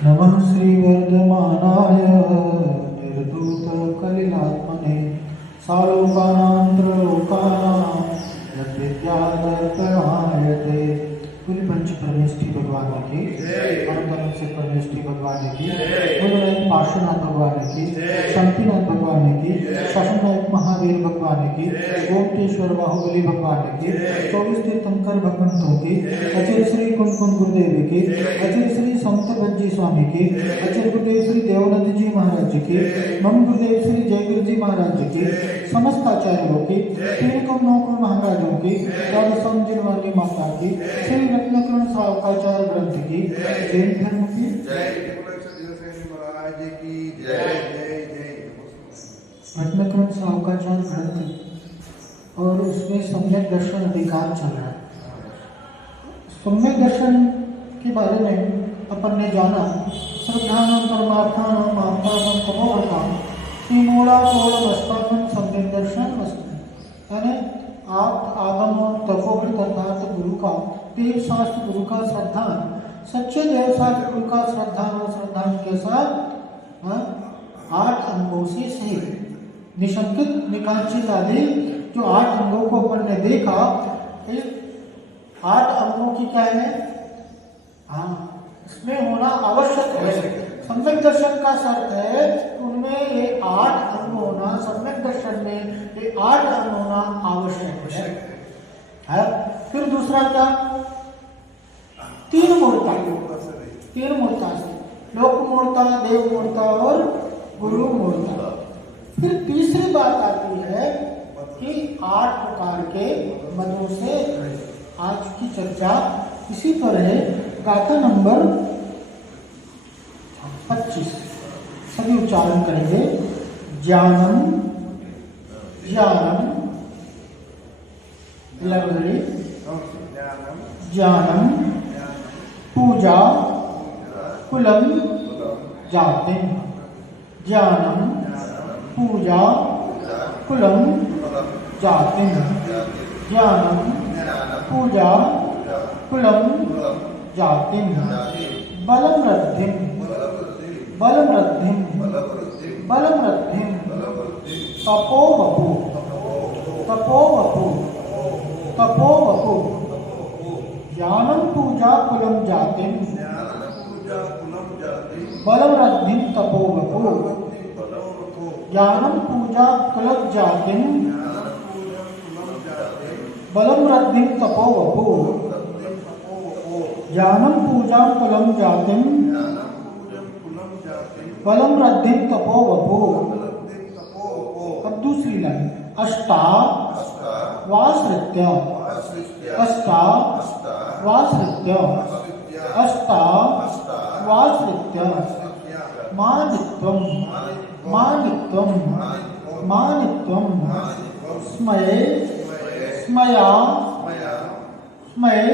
नमः श्रीवर्धमानाय निर्धूतकलिलात्मने सालोकानान्तरलोकानां यद्विद्यादर्पणायते। पूरी पंच परमेष्ठी भगवान की, परम से परमेष्ठी भगवान की, भगवान पार्श्वनाथ भगवान की, शांतिनाथ भगवान की, शासननायक महावीर भगवान की, गोमतेश्वर बाहुबली भगवान की, 24 तीर्थंकर भगवंतों की, अचर श्री कुंकुम गुरुदेव की, अचर श्री संत भज्जी स्वामी की, अचर गुरुदेव श्री देवनाथ जी महाराज की, मम गुरुदेव श्री जय गुरु जी महाराज की, समस्त आचार्यों की, तीन कम नौ कम महाराजों की, राजस्थान जिनवाली माता की, श्री रत्नकरण सावकाचार्य ग्रंथ की, जैन धर्म की रत्नकरण सावकाचार्य ग्रंथ और उसमें सम्यक दर्शन अधिकार चल रहा है। सम्यक दर्शन के बारे में अपन ने जाना श्रद्धानां परमार्थानां महात्मानां तमोगतां श्रीमूलापूर्णमस्तानं सम्यक दर्शन वस्तु, यानी आप आगम और तपोवृत अर्थात गुरु का देव शास्त्र गुरु का श्रद्धान, सच्चे देव शास्त्र गुरु का श्रद्धान और श्रद्धान के साथ 8 अंगों से सहित निशंकित निकांक्षित आदि जो 8 अंगों को अपन ने देखा, 8 अंगों की क्या है, इसमें होना आवश्यक है। सम्यक दर्शन का शर्त है उनमें ये 8 अंग होना, सम्यक दर्शन में ये 8 अंग होना आवश्यक है। फिर दूसरा क्या, 3 मूर्ता से लोक मूर्ता, देव मूर्ता और गुरु मूर्ता। फिर तीसरी बात आती है कि 8 प्रकार के मदों से आज की चर्चा इसी पर है। गाथा नंबर 25 सभी उच्चारण करेंगे। ज्ञानम ज्ञानम ज्ञानम पूजा कुलम जाते, ज्ञानम पूजा कुलम जाते, ज्ञानम पूजा कुलम जातिं बलम रद्धिं बलम रद्धिं बलम रद्धिं तपो वपु तपो वपु तपो वपु ज्ञानम पूजा कुलम जातिं बलम रद्धिं तपो वपु ज्ञानम पूजा कुलम जातिं बलम रद्धिं तपो वपु ज्ञानम पूजा कुलम जातिं बलम रद्धिं तपो वपु। अब दूसरी लाइन, अष्टा वासृत्य अष्टा वासृत्य अष्टा वासृत्य मानित्वं मानित्वं मानित्वं स्मये स्मया स्मये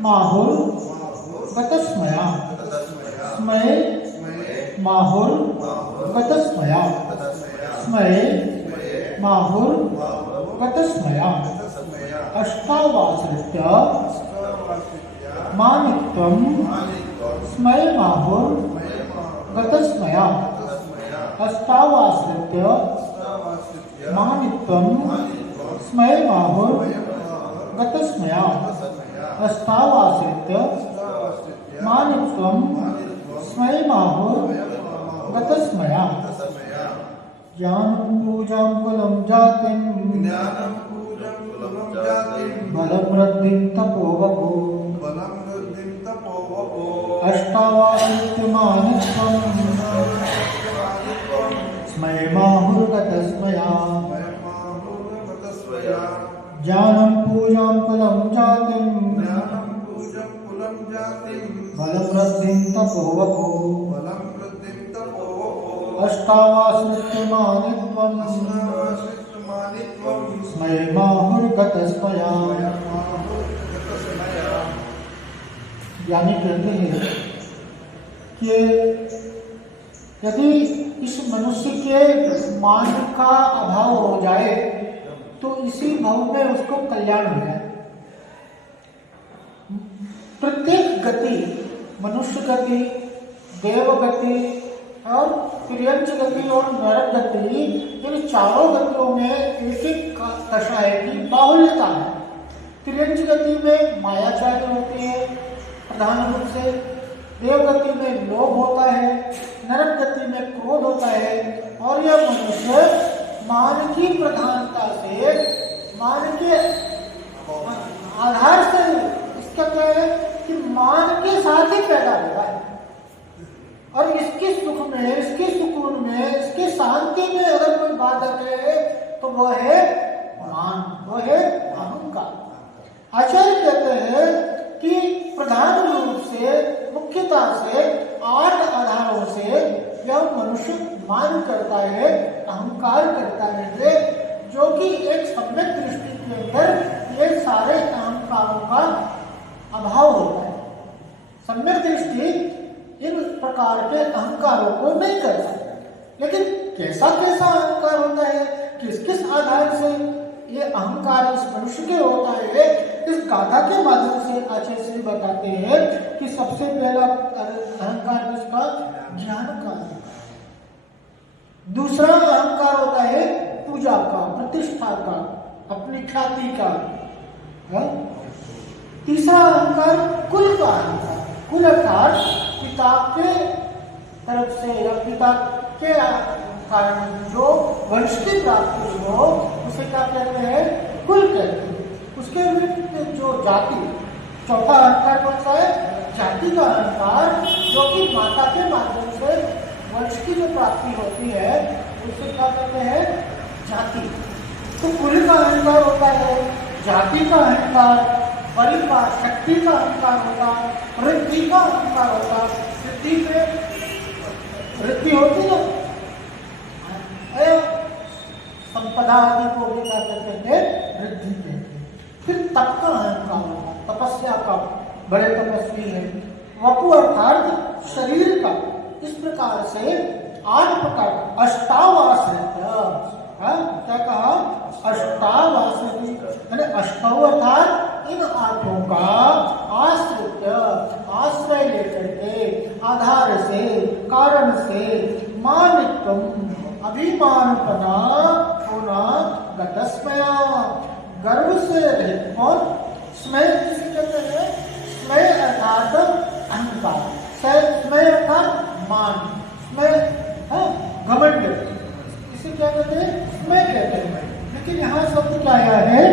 माहुर गतस्मया स्मये माहुर गतस्मया स्मये माहुर गतस्मया अष्टावासृत्य मानित्वं स्मये माहुर गतस्मया अष्टावासृत्य मानित्वं स्मये माहुर गतस्मया अष्टावासृत्य मानित्वं स्मये माहुर गतस्मया ज्ञानं पूजां कुलं जातिं बलं रद्धिं तपो वपु अष्टावासृत्य मानित्वं स्मये माहुर गतस्मया ज्ञानं पूजां कुलं जातिं बलं रद्धिं तपो वपु अष्टावासृत्य मानित्वं स्मये माहुर गतस्मया। यानी कहते हैं कि यदि इस मनुष्य के मान का अभाव हो जाए तो इसी भाव में उसको कल्याण हो जाए। प्रत्येक गति, मनुष्य गति, देवगति और तिर्यंच गति और नरक गति, इन चारों गतियों में एक एक दशा की बाहुल्यता है। तिर्यंच गति में मायाचार्य होती है प्रधान रूप से, देवगति में लोभ होता है, नरक गति में क्रोध होता है, और यह मनुष्य मान की प्रधानता से, मान के आधार से, इसका क्या है कि मान के साथ ही पैदा हुआ है, और इसके सुख में, इसके सुकून में, इसके शांति में अगर कोई बाधक है तो वह है मान, वह है अहंकार। आचार्य कहते हैं कि प्रधान रूप से, मुख्यता से, 8 आधारों से यह मनुष्य मान करता है, अहंकार करता है, जो कि एक सम्यक दृष्टि के अंदर ये सारे अहंकारों का अभाव होता है। सम्यक दृष्टि इन प्रकार के अहंकारों को नहीं करता, लेकिन कैसा कैसा अहंकार होता है, किस किस आधार से ये अहंकार इस मनुष्य के होता है, इस गाथा के माध्यम से आचार्य श्री बताते हैं कि सबसे पहला अहंकार किसका? ज्ञान का। दूसरा अहंकार होता है पूजा का, प्रतिष्ठा का, अपनी ख्याति का। तीसरा अहंकार कुल का अहंकार। कुल अर्थात पिता के तरफ से या पिता के कारण जो वंश की प्राप्ति हो उसे क्या कहते हैं? कुल कहते हैं। उसके विरुद्ध जो जाति, चौथा अहंकार कौन सा है? जाति का अहंकार, जो कि माता के माध्यम से वंश की जो प्राप्ति होती है उसे क्या कहते हैं? जाति। तो कुल का अहंकार होता है, जाति का अहंकार, परिवार शक्ति का अहंकार होता, वृद्धि का अहंकार होता। वृद्धि में वृद्धि होती है, संपदा आदि को भी क्या कहते हैं? वृद्धि कहते हैं। फिर तप का अहंकार होता, तपस्या का, बड़े तपस्वी है। वपु अर्थात शरीर का। इस प्रकार से 8 प्रकार, अष्टावाश्रित, क्या कहा? अष्टावाश्रित, अष्टाव अर्थात इन 8 का आश्रित, आश्रय लेकर के, आधार से, कारण से, मानित्वम, अभिमानपना होना, गतस्मया, गर्व से रहित। और स्मय किसे कहते हैं? स्मय अर्थात अहंकार, स्मय अर्थात मान, स्मय घमंड, इसे क्या कहते हैं? स्मय कहते हैं। लेकिन यहाँ शब्द क्या आया है?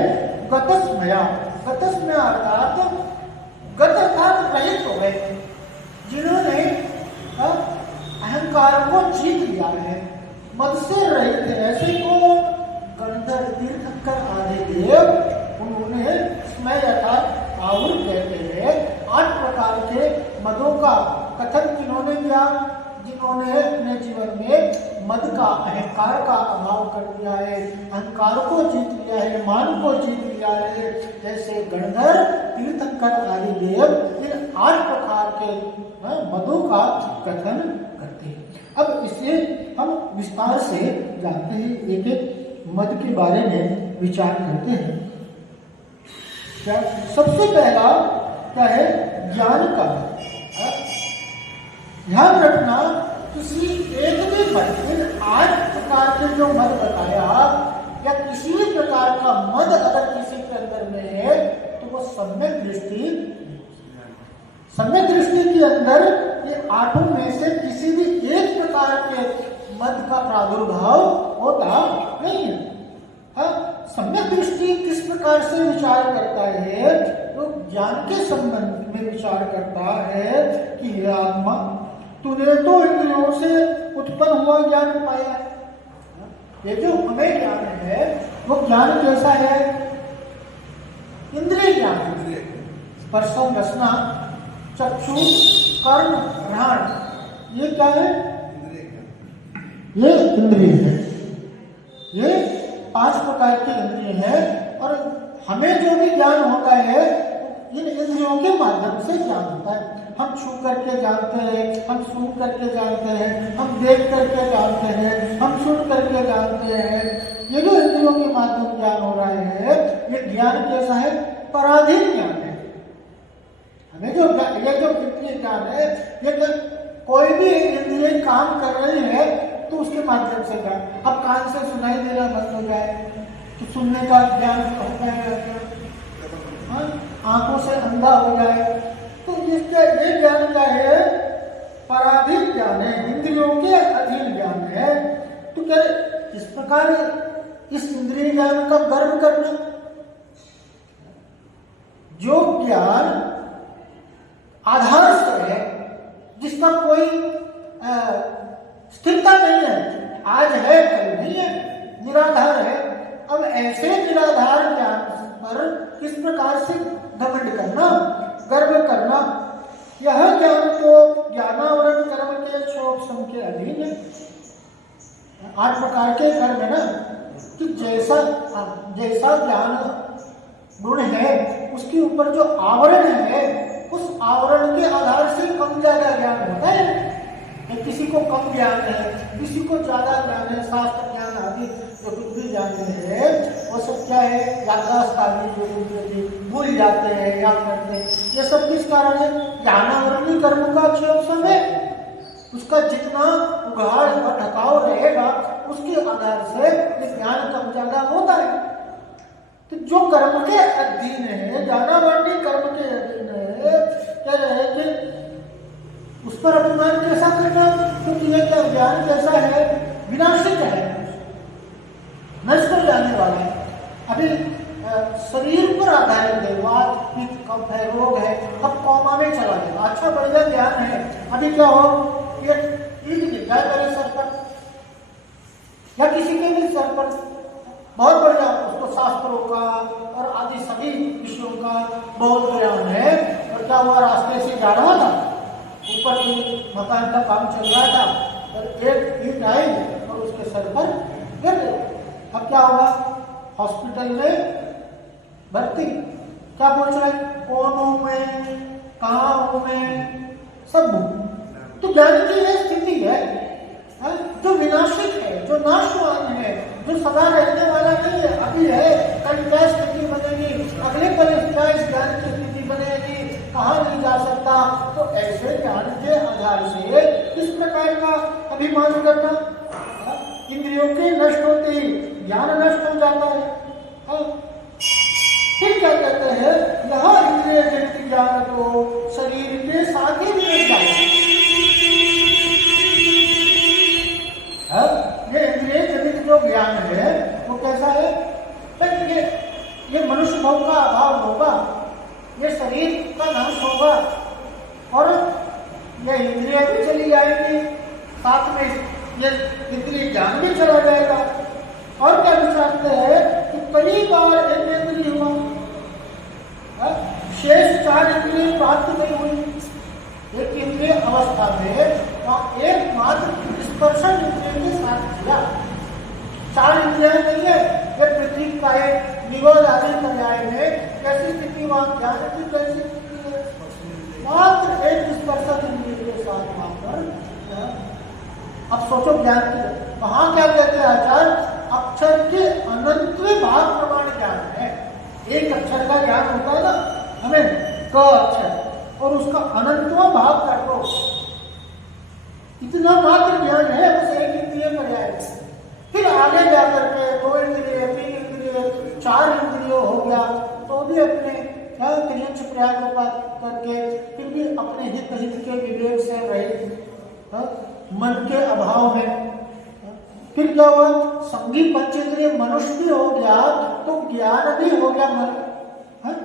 गतस्मया। गतस्मया अर्थात, गत अर्थात रहित हो गए, जिन्होंने अहंकार को जीत लिया है, मद से रहित है। ऐसे को गंधर, तीर्थंकर आदि देव, उन्होंने स्मय अर्थात आहुर कहते हैं। 8 प्रकार के मदों का कथन किन्होंने किया? जिन्होंने अपने जीवन में मद का, अहंकार का अभाव कर दिया है, अहंकार को जीत लिया है, मान को जीत लिया है। जैसे गणधर, तीर्थंकर आदि देव इन 8 प्रकार के मदों का कथन करते हैं। अब इसे हम विस्तार से जानते हैं, एक एक मद के बारे में विचार करते हैं। क्या सबसे पहला क्या है? ज्ञान का। ध्यान रखना, किसी एक भी मद, इन 8 प्रकार के जो मद बताया, या किसी भी प्रकार का मद अगर किसी के अंदर में है तो वो सम्यक दृष्टि, सम्यक दृष्टि के अंदर ये 8 में से किसी भी एक प्रकार के मद का प्रादुर्भाव होता नहीं है। सम्यक दृष्टि किस प्रकार से विचार करता है? तो ज्ञान के संबंध में विचार करता है कि हे आत्मा, तूने तो इंद्रियों से उत्पन्न हुआ ज्ञान पाया है। ये जो हमें ज्ञान है वो ज्ञान कैसा है? इंद्रिय ज्ञान। स्पर्श, रसना, चक्षु, कर्ण, घ्राण, ये क्या है? ये इंद्रिय है। ये 5 प्रकार के इंद्रिय है, और हमें जो भी ज्ञान होता है इन इंद्रियों के माध्यम से ज्ञान होता है। हम छू करके जानते हैं, हम सुन करके जानते हैं, हम देख करके जानते हैं, हम सुन करके जानते हैं। ये जो इंद्रियों के माध्यम ज्ञान हो रहा है, ये ज्ञान कैसा है? पराधीन ज्ञान है। हमें जो ये जो इंद्रिय ज्ञान है, ये कोई भी इंद्रिय काम कर रही है तो उसके माध्यम से ज्ञान। अब कान से सुनाई देना बंद हो जाए तो सुनने का ज्ञान हो जाएगा, आंखों से अंधा हो जाए तो इसका ये ज्ञान क्या है? पराधीन ज्ञान है, इंद्रियों के अधीन ज्ञान है। तो क्या इस प्रकार इस इंद्रिय ज्ञान का गर्व करना, जो ज्ञान आधार से है, जिसका कोई स्थिरता नहीं है, आज है कल नहीं है, निराधार है। अब ऐसे निराधार ज्ञान पर किस प्रकार से घमंड करना, गर्व करना, यह ज्ञान तो ज्ञानावरण कर्म के क्षोभ के अधीन है। 8 प्रकार के कर्म है ना, कि जैसा ज्ञान गुण है उसके ऊपर जो आवरण है, उस आवरण के आधार से कम ज्यादा ज्ञान होता है। किसी को कम ज्ञान है, किसी को ज्यादा ज्ञान है, शास्त्र ज्ञान आदि जो कुछ भी ज्ञान है वो सब क्या है? याददाश्त आदि जो भूल जाते हैं, याद करते हैं। ये सब किस कारण है? ज्ञानावरणीय कर्म का क्षोभ है। उसका जितना उघाड़ और ढकाव रहेगा उसके आधार से ये ज्ञान कम ज्यादा होता है। तो जो कर्म के अधीन है, ज्ञानावरणीय कर्म के अधीन है, कह रहे हैं कि उस पर अभिमान कैसा करना? क्योंकि यह क्या ज्ञान कैसा है? विनाशिक है, नष्ट हो जाने वाला है। अभी शरीर पर आधारित है, वात पित्त कफ है, रोग है, अब कौमा में चला जाएगा। अच्छा बढ़िया ज्ञान है, अभी क्या हो, ये ईद गिर जाए मेरे सर पर या किसी के भी सर पर, बहुत बढ़िया, उसको शास्त्रों का और आदि सभी विषयों का बहुत ज्ञान है। और क्या हुआ, रास्ते से जा रहा था, ऊपर से मकान का काम चल रहा था और एक ईंट आई और उसके सर पर गिर गई। अब क्या होगा? हॉस्पिटल में भर्ती। क्या पूछ रहे हैं? कौन हूं मैं, कहाँ हूं मैं, सब हूं। तो ज्ञान की यह स्थिति है जो विनाशिक है, जो नाशवान है, जो सदा रहने वाला नहीं है। अभी है, कल क्या स्थिति बनेगी, अगले पल क्या इस ज्ञान की स्थिति बनेगी, कहाँ नहीं जा सकता। तो ऐसे ज्ञान के आधार से किस प्रकार का अभिमान करना? इंद्रियों की नष्ट होती, ज्ञान नष्ट हो जाता है। फिर क्या कहते हैं? यह इंद्रिय जनित ज्ञान तो शरीर के साथ ही मिल जाए। ये इंद्रिय जनित जो ज्ञान है वो कैसा है? ये मनुष्य भाव का अभाव होगा, ये शरीर का नाश होगा और ये इंद्रिय भी चली जाएगी, साथ में ये इंद्रिय ज्ञान भी चला जाएगा। और क्या विचारते हैं कि कई बार एक इंद्रिय हुआ, शेष 4 इंद्रिय प्राप्त नहीं हुई। एक इंद्रिय अवस्था में और एक मात्र स्पर्शन इंद्रिय के साथ किया। 4 इंद्रिय नहीं है, ये पृथ्वी का एक निगोद आदि पर्याय में कैसी स्थिति, वहां ज्ञान की कैसी स्थिति है? मात्र एक स्पर्शन इंद्रिय के साथ वहां पर। अब सोचो ज्ञान की, वहां क्या कहते हैं आचार्य? अक्षर के अनंतवें भाग प्रमाण ज्ञान है। एक अक्षर का ज्ञान होता है ना हमें, क अक्षर, और उसका अनंतवां भाग कर दो, इतना मात्र ज्ञान है, बस एक इंद्रिय पर्याय। फिर आगे जाकर के 2 इंद्रिय, 3 इंद्रिय, 4 इंद्रिय हो गया, तो भी अपने क्रियंश प्रयाग करके फिर भी अपने हित के विवेक से रहे, मन के अभाव में। फिर क्या हुआ? संगी पंचेंद्रिय मनुष्य भी हो गया तो ज्ञान भी हो गया। मन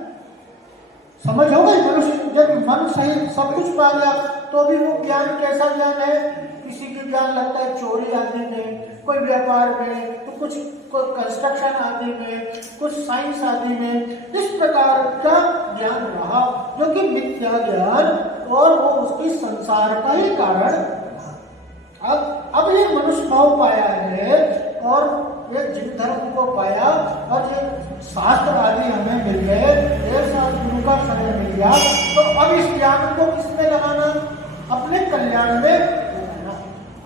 समझ हो गई? मनुष्य जब मन सही सब कुछ पा गया तो भी वो ज्ञान कैसा ज्ञान है? किसी की ज्ञान लगता है चोरी आदि में, कोई व्यापार में, तो कुछ कंस्ट्रक्शन आदि में, कुछ साइंस आदि में। इस प्रकार का ज्ञान रहा जो कि मिथ्या ज्ञान, और वो उसकी संसार का ही कारण। अब ये मनुष्य भाव पाया है और ये जीव धर्म को पाया और ये शास्त्र आदि हमें मिल गए, ये साथ गुरु का शरण मिल गया, तो अब इस ज्ञान को किसमें लगाना? अपने कल्याण में लगाना।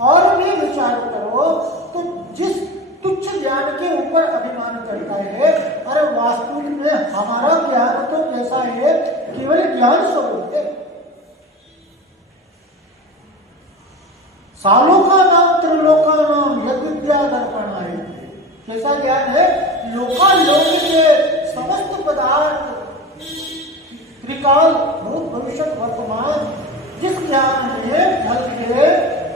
और भी विचार करो तो जिस तुच्छ ज्ञान के ऊपर अभिमान करता है, अरे वास्तविक में हमारा ज्ञान तो कैसा है? केवल ज्ञान स्वरूप है। सालोकानां त्रिलोकानां यद विद्या दर्पणाय। कैसा ज्ञान है? लोकालोक के समस्त पदार्थ, त्रिकाल, भूत, भविष्य, वर्तमान, जिस ज्ञान में ढल के,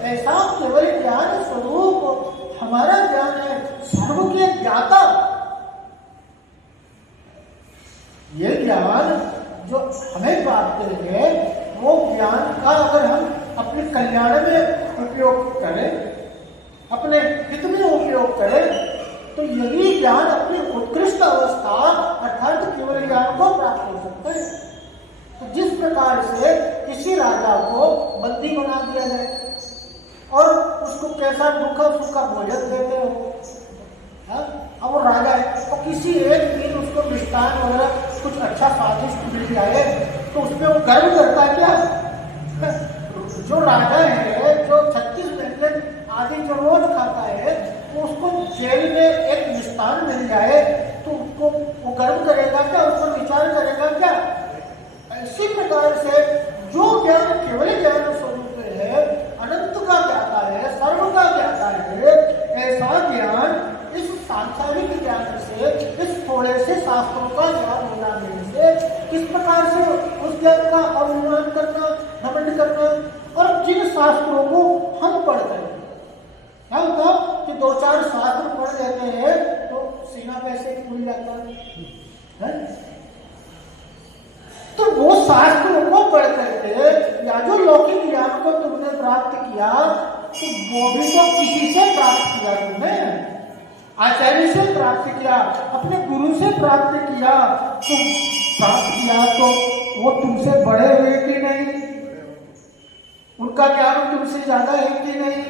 ऐसा केवल ज्ञान स्वरूप हमारा ज्ञान है, सर्व के ज्ञाता। ये ज्ञान जो हमें प्राप्त है, वो ज्ञान का अगर हम अपने कल्याण में उपयोग करें, अपने हित में उपयोग करें, तो यही ज्ञान अपनी उत्कृष्ट अवस्था अर्थात केवल ज्ञान को प्राप्त हो सकता है। तो जिस प्रकार से किसी राजा को बंदी बना दिया जाए और उसको कैसा भूखा सूखा भोजन देते हो, अब वो राजा है, तो किसी एक दिन उसको मिष्टान वगैरह कुछ अच्छा स्वादिष्ट मिल जाए तो उसमें वो गर्व करता है क्या? जो राजा है, जो 36 व्यंजन आदि जो रोज खाता है, तो उसको जेल में एक मिष्टान मिल जाए तो उसको वो गर्व करेगा क्या? उसको विचार करेगा क्या? इसी प्रकार से जो ज्ञान केवल ज्ञान स्वरूप है, अनंत का ज्ञाता है, सर्व का ज्ञाता है, ऐसा ज्ञान इस सांसारिक ज्ञान से, इस थोड़े से शास्त्रों का ज्ञान हो जाने से किस प्रकार से उस ज्ञान का अभिमान करना, घमंड करना। और जिन शास्त्रों को हम पढ़ते हैं, क्या होता कि 2-4 शास्त्र पढ़ लेते हैं तो सीना पे ऐसे खुल जाता है। तो वो शास्त्रों को पढ़ करके या जो लौकिक ज्ञान को तुमने प्राप्त किया, तो वो भी तो किसी से प्राप्त किया, तुमने आचार्य से प्राप्त किया, अपने गुरु से प्राप्त किया। तो प्राप्त किया तो वो तुमसे बड़े हुए कि नहीं? उनका ज्ञान तुमसे ज्यादा है कि नहीं?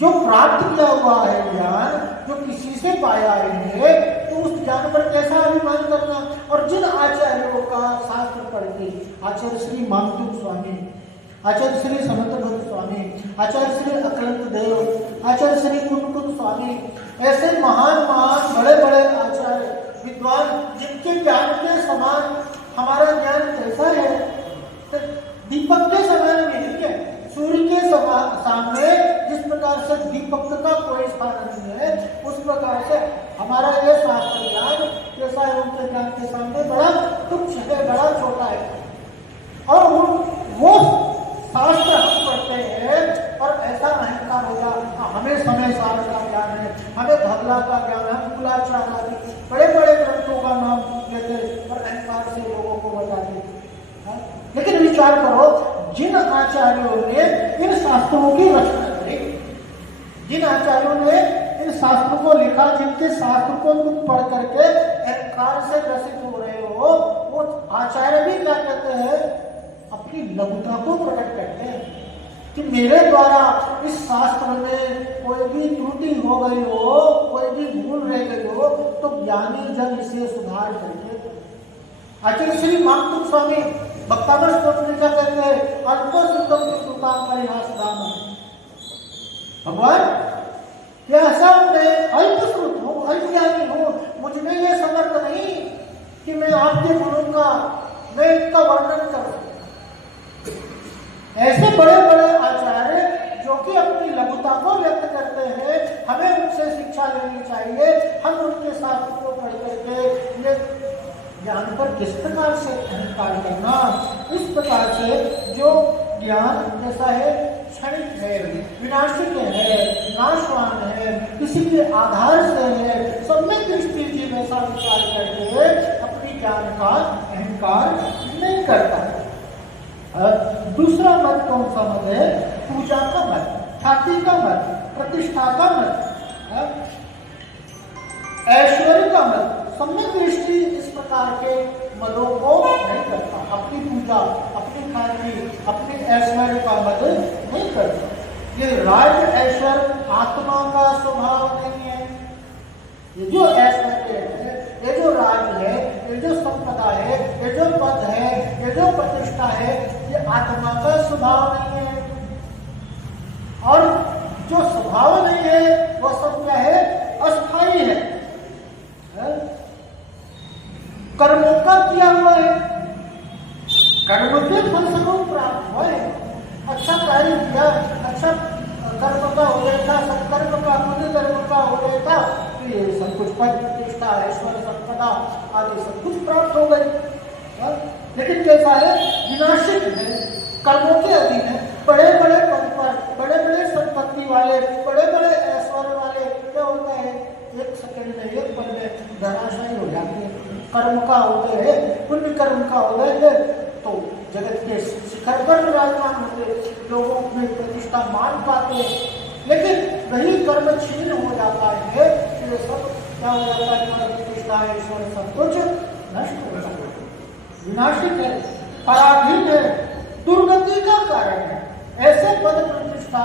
जो प्राप्त किया हुआ है ज्ञान, जो किसी से पाया है, तो उस ज्ञान पर कैसा अभिमान करना। और जिन आचार्यों का शास्त्र पढ़ के, आचार्य श्री मानतुक स्वामी, आचार्य श्री समंत भक्त स्वामी, आचार्य श्री अक्लांत देव, आचार्य श्री कुंकुट स्वामी, ऐसे महान महान बड़े बड़े आचार्य विद्वान, जिनके ज्ञान के समान हमारा ज्ञान कैसा है? तो दीपक के समान नहीं है। सूर्य के सामने जिस प्रकार से दीपक का कोई स्थान नहीं है, उस प्रकार से हमारा ये शास्त्र ज्ञान कैसा है? उनके ज्ञान के सामने बड़ा तुच्छ है, बड़ा छोटा है। और वो शास्त्र हम पढ़ते हैं और ऐसा अहंकार हो गया, हमें समय सार का ज्ञान है, हमें धगला का ज्ञान है, हम कुलाचार आदि बड़े बड़े ग्रंथों का नाम लेते और अहंकार से लोगों को बताते। लेकिन विचार करो, जिन आचार्यों ने इन शास्त्रों की रचना करी, जिन आचार्यों ने इन शास्त्रों को लिखा, जिनके शास्त्र को तुम पढ़ करके अहंकार से ग्रसित हो रहे हो, वो आचार्य भी क्या कहते हैं? अपनी लघुता को प्रकट करते हैं कि मेरे द्वारा इस शास्त्र में कोई भी त्रुटि हो गई हो, कोई भी भूल रह गई हो, तो ज्ञानी जन इसे सुधार करके। आचार्य श्री मानतुक स्वामी भक्तामृत स्तोत्र में क्या कहते हैं? अल्प सुतम सुताम परिहास दाम। भगवान, क्या ऐसा मैं अल्प श्रुत हूँ, अल्प ज्ञानी हूँ, मुझ में ये समर्थ नहीं कि मैं आपके गुणों का मैं इनका वर्णन करूं। ऐसे बड़े बड़े आचार्य जो कि अपनी लघुता को व्यक्त करते हैं, हमें उनसे शिक्षा लेनी चाहिए। हम उनके शास्त्र को पढ़ करके ये ज्ञान पर किस प्रकार से अहंकार करना, इस प्रकार से जो ज्ञान जैसा है क्षणिक है, विनाशिक है, नाशवान है, किसी के आधार से है, सम्यक दृष्टि जी वैसा विचार करके अपनी ज्ञान का अहंकार नहीं करता है। दूसरा मत कौन सा मत है? पूजा का मत, ख्याति का मत, प्रतिष्ठा का मत, ऐश्वर्य का मत। सम्यक दृष्टि इस प्रकार के मदों को नहीं करता, अपनी पूजा, अपनी ख्याति, अपने ऐश्वर्य का मद नहीं करता। ये राज्य ऐश्वर्य आत्मा का स्वभाव नहीं है। ये जो ऐश्वर्य है, ये जो राज्य है, ये जो संपदा है, ये जो पद है, ये जो प्रतिष्ठा है, ये आत्मा का स्वभाव नहीं है। और जो स्वभाव नहीं है वह सब क्या है? अस्थायी है, कर्मों का किया हुआ है, कर्म के फलस्वरूप प्राप्त हुआ है। अच्छा कार्य किया, अच्छा कर्म का उदय था, सत्कर्म का, पुण्य कर्म का उदय था, तो ये सब कुछ पद प्रतिष्ठा ऐश्वर्य संपदा आदि सब कुछ प्राप्त हो गई। लेकिन कैसा है, विनाशिक है, कर्मों के अधीन है, बड़े बड़े पद पर, बड़े बड़े संपत्ति वाले, बड़े बड़े ऐश्वर्य वाले, क्या होता है, एक सेकंड में, एक पल में धराशायी हो जाते हैं। कर्म का उदय है, पुण्य कर्म का उदय है, तो जगत के शिखर पर विराजमान होते, लोगों में प्रतिष्ठा मान पाते, लेकिन वही कर्म छीन हो जाता है, ये सब क्या हो जाता है, पद प्रतिष्ठा ऐश्वर्य सब कुछ नष्ट हो जाता है, विनाशिक है, पराधीन है, दुर्गति का कारण है। ऐसे पद प्रतिष्ठा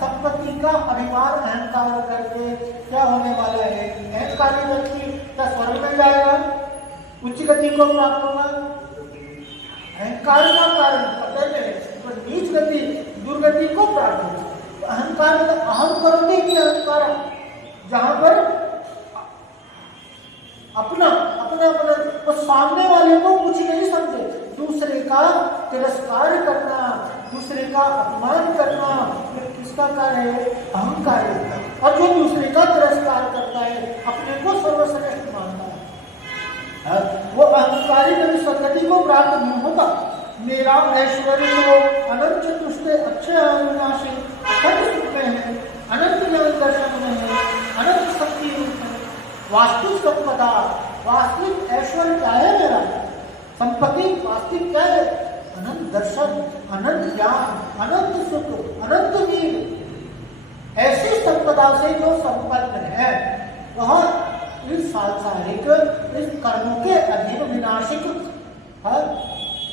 संपत्ति का अभिमान अहंकार करके क्या होने वाला है, अहंकारी व्यक्ति क्या स्वर्ग में जाएगा, उच्च गति को प्राप्त होगा, अहंकार का कारण पकड़ने तो नीच गति दुर्गति को प्राप्त होगा। अहंकार में अहम करोगे कि अहंकार, जहां पर अपना अपना अपना तो सामने वाले को कुछ नहीं समझे, दूसरे का तिरस्कार करना, दूसरे का अपमान करना, ये किसका कार्य है, अहंकार। और जो दूसरे का तिरस्कार करता है, अपने को सर्वश्रेष्ठ मानता है, वो अहंकारी कभी सदगति को प्राप्त नहीं होगा। मेरा ऐश्वर्य तो अनंत चतुष्ट अच्छे अविनाशी अखंड सुख में है, अनंत ज्ञान दर्शन में है, अनंत शक्ति रूप में, वास्तविक संपदा, वास्तविक ऐश्वर्य क्या है मेरा, संपत्ति वास्तविक क्या है, अनंत दर्शन, अनंत ज्ञान, अनंत सुख, अनंत वीर। ऐसी संपदा से जो संपन्न है वह इस सांसारिक, इस कर्मों के अधीन विनाशिक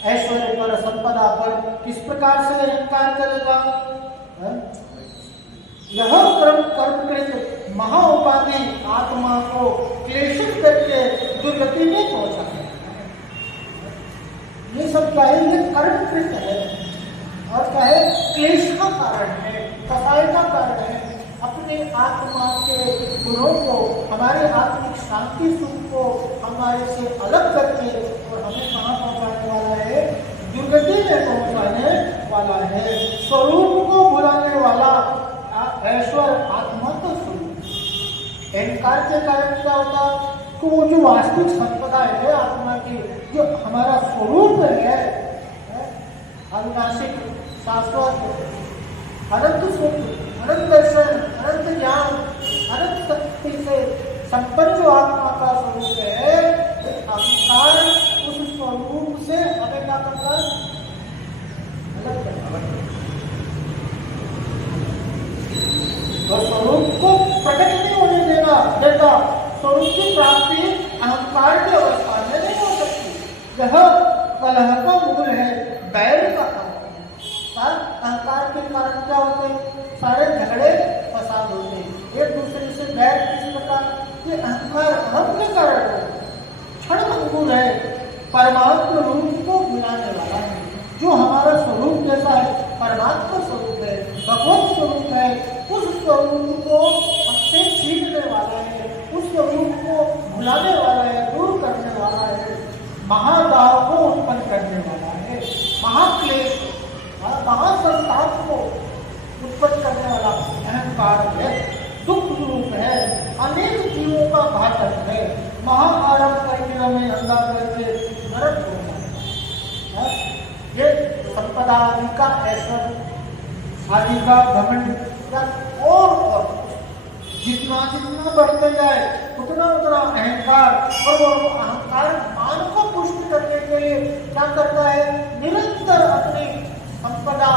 ऐश्वर्य पर, संपदा पर किस प्रकार से अहंकार करेगा। यह कर्मकृत महाउपाधि आत्मा को क्लेशित करके दुर्गति में पहुंचा है। ये सब क्या है, ये कर्मकृत है और क्या है, क्लेश का कारण है, कसाय का कारण है। अपने आत्मा के गुणों को, हमारे आत्मिक शांति सुख को हमारे से अलग करके और हमें कहाँ पहुंचाने वाला है, दुर्गति में पहुंचाने वाला है। स्वरूप को भुलाने वाला ऐश्वर्य आत्मा का स्वरूप। अहंकार के कारण क्या होता, तो वो जो वास्तविक संपदा है आत्मा की, जो हमारा स्वरूप है, अविनाशिक, शाश्वत, अनंत सुख, अनंत दर्शन, अनंत ज्ञान, अनंत शक्ति से संपन्न जो आत्मा का स्वरूप है, अहंकार उस स्वरूप से हमें क्या करता है, अलग करता है। और स्वरूप को प्रकट नहीं होने देता, स्वरूप की प्राप्ति अहंकार के अवस्था में नहीं हो सकती। यह कलह का मूल है, बैर का कारण। अहंकार के कारण क्या होते हैं, सारे झगड़े फसाद होते हैं, एक दूसरे से बैर किस प्रकार, ये अहंकार अहम के कारण है। क्षण अंकुर है, परमात्मा रूप को बुलाने वाला है, जो हमारा स्वरूप जैसा है, परमात्मा स्वरूप है, भगवत स्वरूप है, उस स्वरूप को हमसे छीनने वाला है, उस स्वरूप को भुलाने वाला है, दूर करने वाला है, महादाह को उत्पन्न करने वाला है, महाक्लेश, महासंताप को उत्पन्न करने वाला अहंकार है, दुख रूप है, अनेक जीवों का घातक है, महाआरंभ परिक्रमा में अंधा करके नरक होता है। ये संपदा आदि का ऐश्वर्य आदि का घमंड और जितना जितना बढ़ते जाए उतना उतना अहंकार, और वो अहंकार मान को पुष्ट करने के लिए क्या करता है, निरंतर अपनी संपदा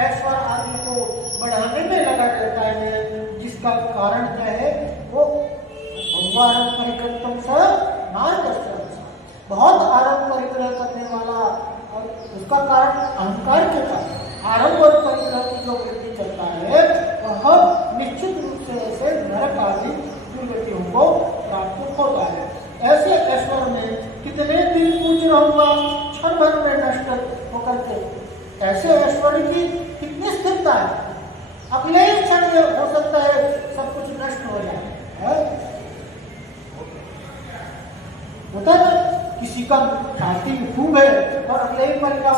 ऐश्वर्य आदि को बढ़ाने में लगा रहता है, जिसका कारण क्या है, वो भगवान परिक्रम से मार्ग बहुत आरंभ परिक्रम करने वाला, और उसका कारण अहंकार के कारण आरंभ और परिक्रम की जो वृत्ति चलता है वह निश्चित रूप से ऐसे नरक आदि दुर्गतियों को प्राप्त होता है। ऐसे ऐश्वर्य में कितने दिन पूज रहूंगा, क्षण भर में नष्ट होकर के, ऐसे ऐश्वर्य की कितनी स्थिरता है, अगले ही क्षण में हो सकता है सब कुछ नष्ट हो जाए। होता है ना, किसी का शादी खूब है और अगले ही पर क्या,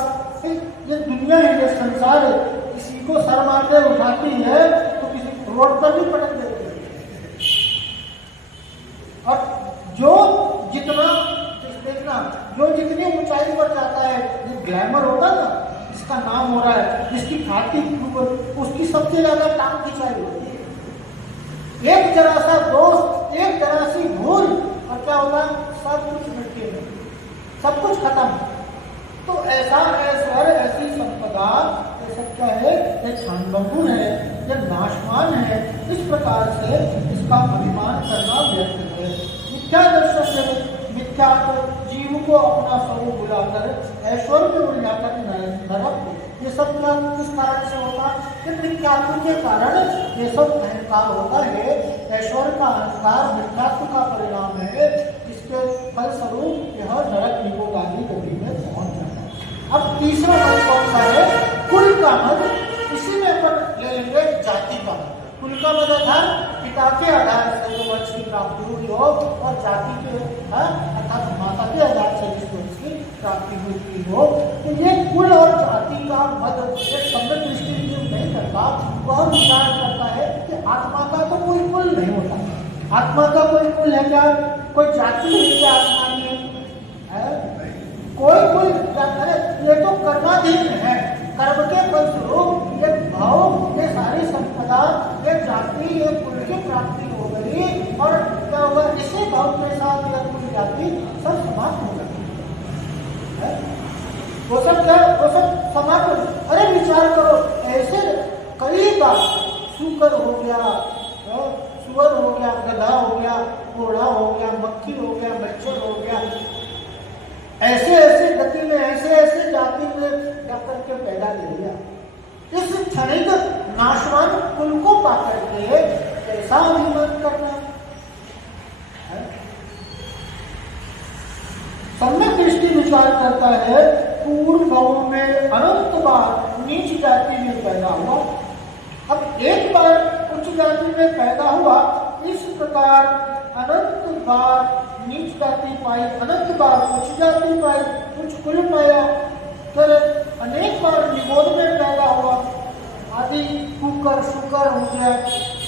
ये दुनिया है, ये संसार है, किसी को सर मारते उठाती है तो किसी रोड पर भी पटक देती है। और जो जितना देखना, जो जितनी ऊंचाई पर जाता है, जो ग्लैमर होता है ना, इसका नाम हो रहा है, जिसकी छाती उसकी सबसे ज्यादा टांग खिंचाई होती है। एक जरा सा दोस्त, एक जरा सी भूल और क्या होगा, सब कुछ मिट्टी में, सब कुछ खत्म। तो ऐसा ऐश्वर्य, ऐसी संपदा, ऐसा क्या है, ये क्षणभंगुर है, ये नाशवान है। इस प्रकार से इसका अभिमान करना व्यर्थ है। मिथ्या दर्शन से मिथ्या जीव को अपना स्वरूप बुलाकर ऐश्वर्य में बुलाकर नरक, ये सब किस कारण से होता है? मिथ्यात्व के कारण ये सब अहंकार होता है। ऐश्वर्य का अहंकार मिथ्यात्व का परिणाम है। इसके फलस्वरूप यह नरक निगोगाली गति में पहुंच जाता है। अब तीसरा मत कौन सा है? कुल का मत। इसी में अपन ले लेंगे जाति का मत। कुल का मतलब था पिता के आधार से जो वंश की प्राप्ति हुई हो, और जाति के अर्थात माता के आधार से जिस वंश की प्राप्ति हुई हो। तो ये कुल और जाति का मत एक सम्यक दृष्टि नहीं करता, वह विचार करता है कि आत्मा का तो कोई कुल नहीं होता। आत्मा का कोई कुल है क्या? कोई जाति है क्या आत्मा में? कोई कोई ये तो कर्माधीन है, कर्म के फलस्वरूप ये भाव, ये सारी संपदा, ये जाति, ये कुल की प्राप्ति हो गई। और क्या होगा, इसी भाव के साथ यह कुल जाति सब समाप्त हो गई। वो सब क्या, वो सब समाप्त। अरे विचार करो, ऐसे कई बार शुकर हो गया, सुअर हो गया, गधा हो गया, घोड़ा हो गया, मक्खी हो गया, मच्छर हो गया, ऐसे ऐसे गति में, ऐसे ऐसे जाति में जाकर के पैदा ले लिया। इस क्षणिक नाशवान कुल को पाकर के कैसा अभिमान करना है? सम्यक दृष्टि विचार करता है, पूर्व भाव में अनंत बार नीच जाति में पैदा हुआ, अब एक बार उच्च जाति में पैदा हुआ। इस प्रकार अनंत बार नीच जाति पाई, अनंत बार उच्च जाति पाई, उच्च कुल पाया, फिर अनेक बार निगोद में पैदा हुआ, आदि कुकर शुकर हो गया।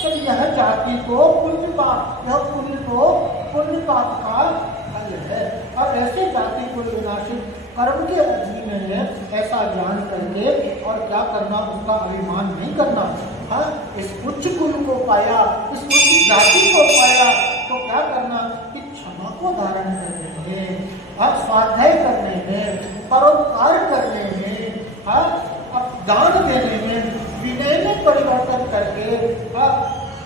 तो यह जाति को पुण्य पाप, यह कुल को पुण्य पाप का फल है। और ऐसे जाति को विनाशित कर्म के अधीन है, ऐसा जान करके और क्या करना, उसका अभिमान नहीं करना। हाँ, इस उच्च कुल को पाया, इस उच्च जाति को पाया, तो क्या करना कि क्षमा को धारण करने में, अब स्वाध्याय करने में, परोपकार करने में, हाँ, अब दान देने में, विनय में परिवर्तन करके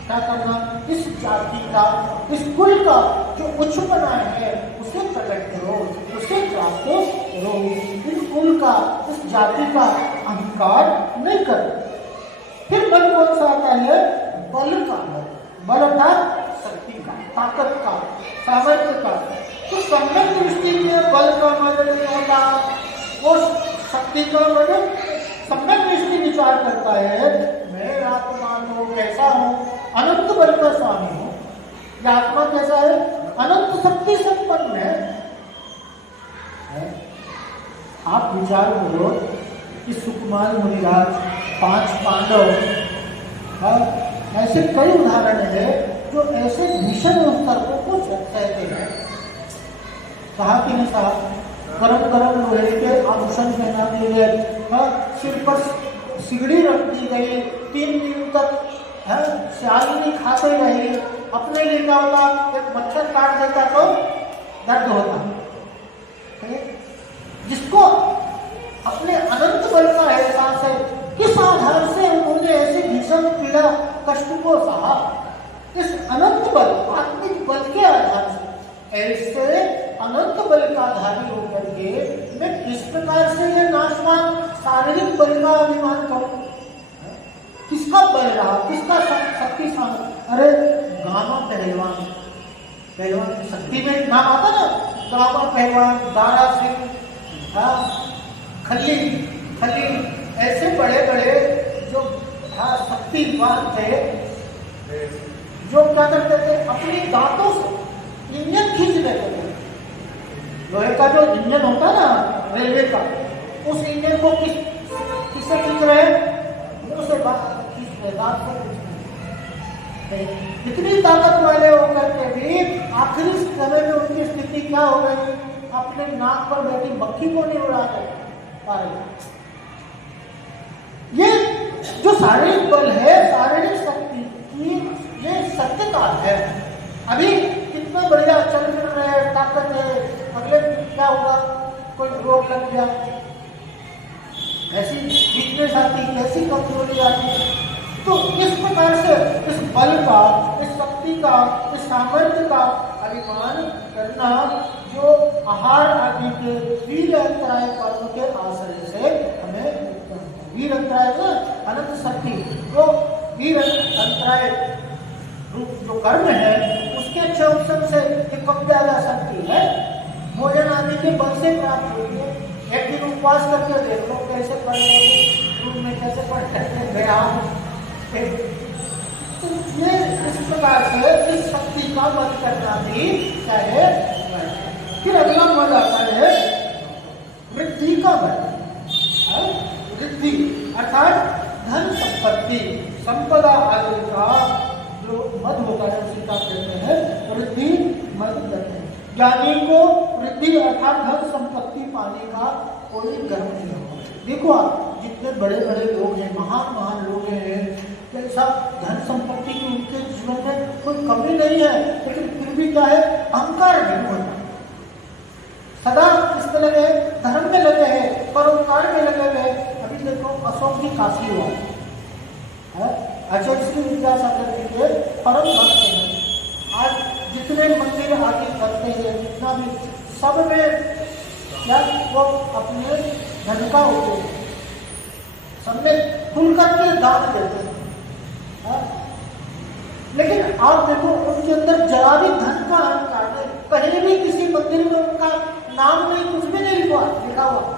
क्या करना, इस जाति का, इस कुल का जो उच्चपना है उसे प्रकट करो, उसे प्राप्त करो। इस कुल का, इस जाति का अहंकार नहीं करो। फिर बल कौन सा आता है? बल का बल अर्थात शक्ति का, ताकत का, सामर्थ्य का। तो सम्यक दृष्टि में बल का मदद नहीं होता, वो शक्ति का मदद। सम्यक दृष्टि विचार करता है, मैं आत्मा हूँ, कैसा हूँ? अनंत बल का स्वामी हूँ। यह आत्मा कैसा है? अनंत शक्ति संपन्न है। आप विचार करो कि सुकुमार मुनिराज, 5 पांडव, ऐसे कई उदाहरण है जो ऐसे भीषण स्तरों को सहते हैं। कहा कि नहीं साहब, गरम गरम लोहे के आभूषण पहना दिए गए, सिर पर सिगड़ी रख दी गई, 3 दिन तक शालिनी खाते रही। अपने लिए क्या होता, एक मच्छर काट देता तो दर्द होता। जिसको अपने अनंत बल का एहसास है, किस आधार से उन्होंने ऐसी भीषण पीड़ा कष्ट को सहा? इस अनंत बल, आत्मिक बल के आधार से। ऐसे अनंत बल का धारी होकर के मैं किस प्रकार से ये नाशवान शारीरिक बल का अभिमान करूं? किसका बल रहा, किसका शक्ति सामर्थ्य? अरे गामा पहलवान, पहलवान की शक्ति में नाम आता ना, गामा पहलवान, दारा सिंह, खली, ऐसे बड़े बड़े जो शक्तिवान थे, जो क्या करते थे, अपनी दांतों से इंजन खींच लेते थे। लोहे का जो इंजन होता है ना रेलवे का, उस इंजन को किससे खींच रहे? दांत से इतनी ताकत वाले होकर के भी आखिरी समय में उनकी स्थिति क्या हो गई, अपने नाक पर बैठी मक्खी को नहीं उड़ा पा रहे। ये जो शारीरिक बल है, शारीरिक शक्ति की ये सत्य काल है। अभी कितना बढ़िया चल फिर रहे हैं, ताकत है, अगले क्या होगा, कोई रोग लग गया, ऐसी वीकनेस आती, कैसी कमजोरी आती। तो इस प्रकार से इस बल का, इस शक्ति का, इस सामर्थ्य का अभिमान करना जो आहार आदि के वीर अंतराय कर्म के आश्रय से हमें वीर अंतराय अनंत शक्ति, जो वीर अंतराय रूप जो कर्म है उसके अवसर से कब ज्यादा शक्ति है, भोजन आदि के बल से प्राप्त होती है। एक दिन उपवास करके देख लो कैसे पढ़ रूम में कैसे पढ़ते व्यायाम। तो ये इस प्रकार से इस शक्ति का वध करना भी चाहे। फिर अगला पद आता है वृद्धि का वध। वृद्धि अर्थात धन संपत्ति, संपदा आदि का जो मद होता है उसी का कहते हैं वृद्धि मद कहते हैं। ज्ञानी को वृद्धि अर्थात धन संपत्ति पाने का कोई गर्व नहीं होगा। देखो आप जितने बड़े बड़े लोग हैं, महान महान लोग हैं, कैसा धन संपत्ति की उनके जीवन में कोई कमी नहीं है, लेकिन फिर भी क्या है, अहंकार नहीं होता। सदा इसमें लगे, धर्म में लगे हैं, परोपकार में लगे हुए। अभी देखो अशोक की काशी हुआ है, आचार्य श्री विद्यासागर जी के परम भक्त हैं। आज जितने मंदिर आगे करते हैं, जितना भी सब में क्या वो अपने धन का होते हैं, सब में खुल करके दान देते हैं। लेकिन आप देखो उनके अंदर जरा भी धन का अहंकार नहीं, कहीं भी किसी मंदिर में उनका नाम नहीं, कुछ भी नहीं लिखा हुआ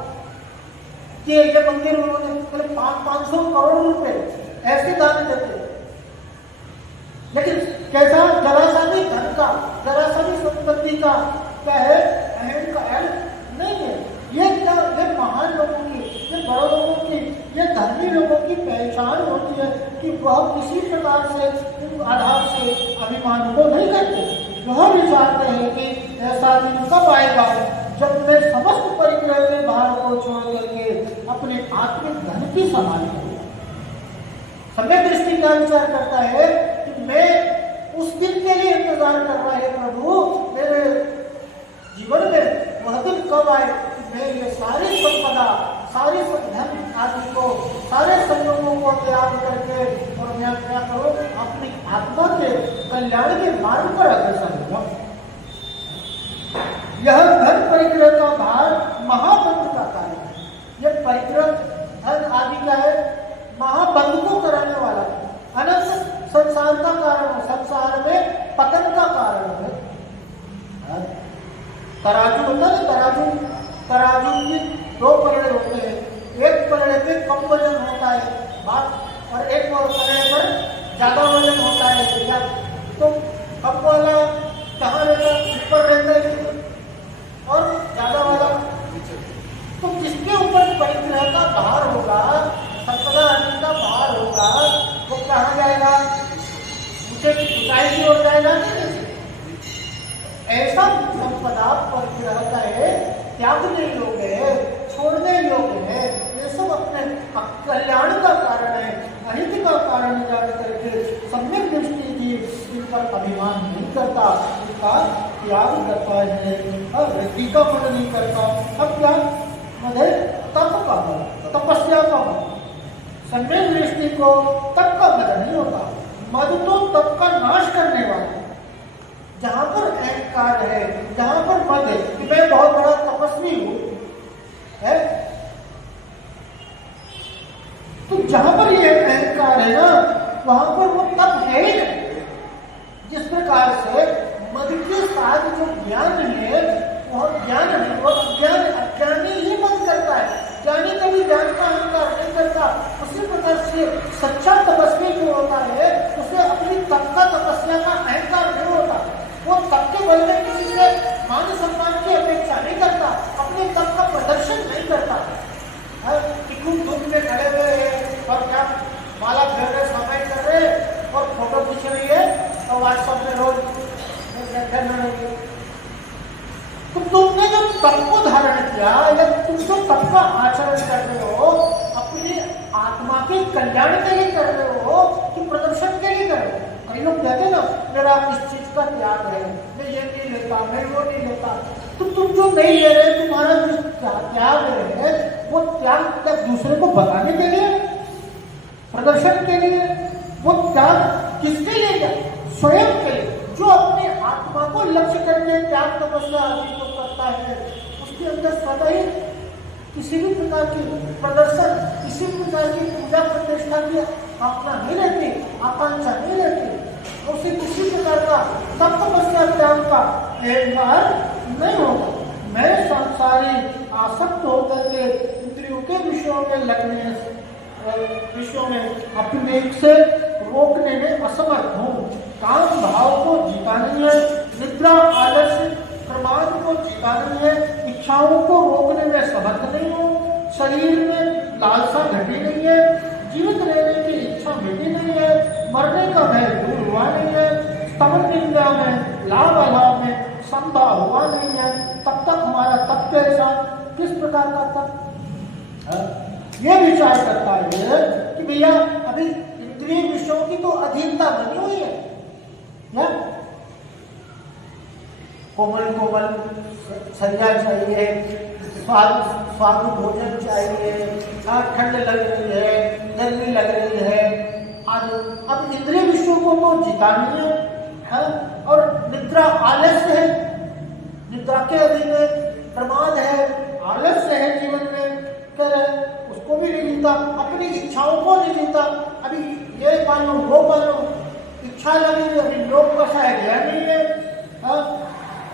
कि ये मंदिर उन्होंने 500 करोड़ रुपए ऐसे दान देते। लेकिन कैसा जरा सा भी धन का, जरा सा भी संपत्ति का क्या है, अहम का अहम नहीं है। ये क्या, ये महान लोगों की, ये बड़े लोगों की, ये धर्मी लोगों की पहचान होती है कि वह किसी प्रकार से आधार से अभिमान को नहीं करते। वह विचारते हैं कि ऐसा दिन कब आएगा जब मैं समस्त परिग्रह के भार को छोड़ करके अपने आत्मिक धन की संभाल करूँ। सम्यक दृष्टि का विचार करता है कि मैं उस दिन के लिए इंतजार कर रहा है, प्रभु मेरे जीवन में वह दिन कब आए कि मैं ये सारी संपदा, सारी धन आदि को, सारे संयोगों को त्याग करके और मैं क्या करूं, अपनी आत्मा के कल्याण के मार्ग पर अग्रसर होगा। यह धन परिग्रह का भार महाबंध का कार्य है। यह परिग्रह धन आदि का है, महाबंध को कराने वाला है, अनंत संसार का कारण है, संसार में पतन का कारण है। तराजू होता है, तराजू की दो पलड़े होते हैं, एक पलड़े पे कम वजन होता है बात, और एक पलड़े पर ज्यादा वजन होता है। तो कम वाला कहाँ रहता है, ऊपर रहता है, और ज्यादा वाला तो जिसके ऊपर परिग्रह का भार होगा, संपदा आदि का भार होगा, वो कहाँ जाएगा, उसे ऊंचाई की ओर जाएगा। ऐसा संपदा परिग्रह का है, त्यागने योग्य है, छोड़ने योग्य है। ये सब अपने कल्याण का कारण है, अहित का कारण जान करके सम्यक दृष्टि दी, इन पर अभिमान नहीं करता, इसका त्याग करता है, वृद्धि का मन नहीं करता। अब क्या मधे तप का मन, तपस्या का मन। सम्यक दृष्टि को तप का मद नहीं होता, मद तो तप का नाश करने वाला। जहां पर अहंकार है, जहां पर मद है कि मैं बहुत बड़ा तपस्वी हूं, है तो जहां पर ये अहंकार है ना, वहां पर वो तप है ही नहीं। जिस प्रकार से मद के साथ जो ज्ञान है, वह ज्ञान है, वो अज्ञान, अज्ञानी ही मद करता है, ज्ञानी कभी ज्ञान का अहंकार नहीं करता। उसी प्रकार से सच्चा तपस्वी जो होता है, उसे अपनी तप का, तपस्या का अहंकार नहीं होता। वो तप के बल में किसी से मान सम्मान की अपेक्षा नहीं करता, अपने तप का प्रदर्शन नहीं करता। खूब धूप में खड़े हुए हैं और क्या माला रोज करना नहीं। तो तुमने जो तप को धारण किया या तुम जो तप का आचरण कर रहे हो अपनी आत्मा के कल्याण के लिए कर रहे हो कि प्रदर्शन के लिए कर रहे हो? कई लोग कहते हैं ना मेरा इस चीज का त्याग है, मैं ये नहीं लेता, मैं वो नहीं लेता। तो तुम जो नहीं ले रहे, तुम्हारा जो त्याग है वो त्याग क्या दूसरे को बताने के लिए, प्रदर्शन के लिए? वो त्याग किसके लिए? क्या स्वयं के लिए? जो अपने आत्मा को लक्ष्य करके त्याग तपस्या आदि को करता है उसके अंदर स्वतः ही किसी भी प्रकार की प्रदर्शन, किसी भी प्रकार की पूजा प्रतिष्ठा की अपना नहीं रहती, आकांक्षा नहीं रहती, उसे किसी प्रकार का तप तपस्या त्याग का अहंकार नहीं होगा। मैं संसारी आसक्त होकर के इंद्रियों के विषयों में लगने, विषयों में अपने से रोकने में असमर्थ हूँ। काम भाव को जीता नहीं है, निद्रा आलस्य प्रमाद को जीता नहीं है, इच्छाओं को रोकने में समर्थ नहीं हूँ, शरीर में लालसा घटी नहीं है, जीवित रहने की इच्छा मिटी नहीं है, मरने का भय दूर हुआ नहीं है, स्तमन निंदा में लाभ अलाभ में संभाव हुआ नहीं है। तब तक हमारा तप कैसा, किस प्रकार का तप? ये विचार करता है कि भैया अभी इंद्रिय विषयों की तो अधीनता बनी हुई है, या कोमल कोमल सरिया चाहिए, स्वाद भोजन चाहिए, ठंड लग रही है, गर्मी लग रही है, अब इंद्रिय विषयों को तो जीता नहीं है, और निद्रा आलस्य है, निद्रा के अधीन है, प्रमाद है, आलस्य है जीवन में, कर उसको भी नहीं जीता, अपनी इच्छाओं को नहीं जीता। अभी ये मानो वो मानो, इच्छा लगी अभी लोग बसाया गया नहीं है,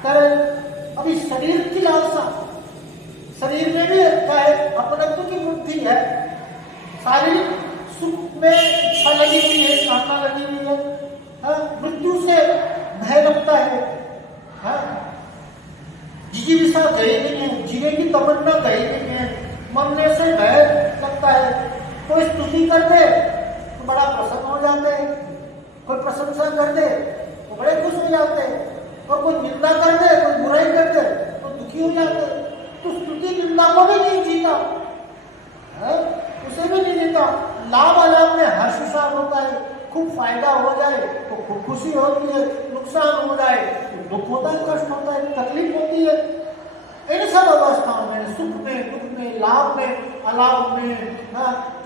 कर अभी शरीर की लालसा, शरीर में भी अच्छा है, अपनत्व की बुद्धि है, शारीरिक सुख में इच्छा लगी हुई है, कामना लगी हुई है, मृत्यु से भय लगता है, जिजीविषा गई नहीं है, जीने की तमन्ना गई नहीं है, मरने से भय लगता है। कोई स्तुति कर दे तो बड़ा प्रसन्न हो जाते हैं, कोई प्रशंसा कर दे तो बड़े खुश हो जाते हैं, और कोई निंदा कर दे, कोई बुराई कर दे तो दुखी हो जाते हैं। तो स्तुति निंदा को भी नहीं जीता, उसे भी नहीं जीता। लाभ अलाभ में हर्ष साथ होता है, खूब फायदा हो जाए तो खूब खुशी होती है, नुकसान हो जाए तो दुख होता है, कष्ट होता है, तकलीफ होती है। इन सब अवस्थाओं में, सुख में, दुख में, लाभ में, अलाभ में,